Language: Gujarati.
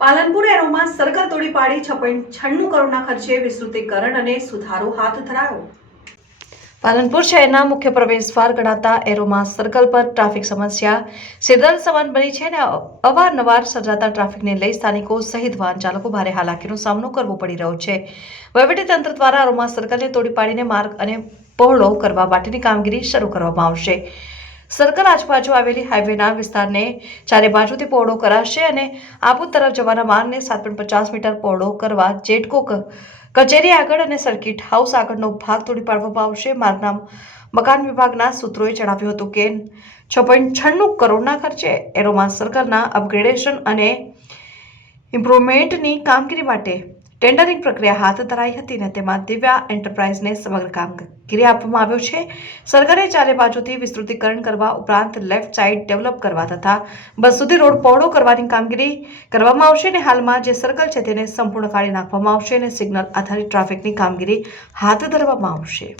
પાલનપુર એરોમાં સર્કલ તોડી પાડી છ પોઈન્ટ છન્નું કરોડના ખર્ચે વિસ્તૃતીકરણ અને સુધારો હાથ ધરાયો. પાલનપુર શહેરના મુખ્ય પ્રવેશદ્વાર ગણાતા એરોમાં સર્કલ પર ટ્રાફિક સમસ્યા, સિરદર્દ સમાન બની છે અને અવારનવાર સર્જાતા ટ્રાફિકને લઈ સ્થાનિકો સહિત વાહન ચાલકો ભારે હાલાકીનો સામનો કરવો પડી રહ્યો છે. વહીવટીતંત્ર દ્વારા એરોમાં સર્કલને તોડી પાડીને માર્ગ અને પહોળો કરવા માટેની કામગીરી શરૂ કરવામાં આવશે. સર્કલ આજુબાજુ આવેલી હાઈવેના વિસ્તારને ચારે બાજુથી પહોળો કરાશે અને આબુ તરફ જવાના માર્ગને સાત પોઈન્ટ પચાસ મીટર પહોળો કરવા જેટકો કચેરી આગળ અને સર્કિટ હાઉસ આગળનો ભાગ તોડી પાડવામાં આવશે. માર્ગના મકાન વિભાગના સૂત્રોએ જણાવ્યું હતું કે છ પોઈન્ટ છન્નું કરોડના ખર્ચે એરોમાં સર્કલના અપગ્રેડેશન અને ઇમ્પ્રુવમેન્ટની કામગીરી માટે ટેન્ડરિંગ પ્રક્રિયા હાથ ધરાઈ હતી અને તેમાં દિવ્યા એન્ટરપ્રાઇઝને સમગ્ર કામગીરી આપવામાં આવ્યો છે. સરકારે ચારે બાજુથી વિસ્તૃતીકરણ કરવા ઉપરાંત લેફ્ટ સાઇડ ડેવલપ કરવા તથા બસ સુધી રોડ પહોળો કરવાની કામગીરી કરવામાં આવશે અને હાલમાં જે સર્કલ છે તેને સંપૂર્ણ કાઢી નાખવામાં આવશે અને સિગ્નલ આધારિત ટ્રાફિકની કામગીરી હાથ ધરવામાં આવશે.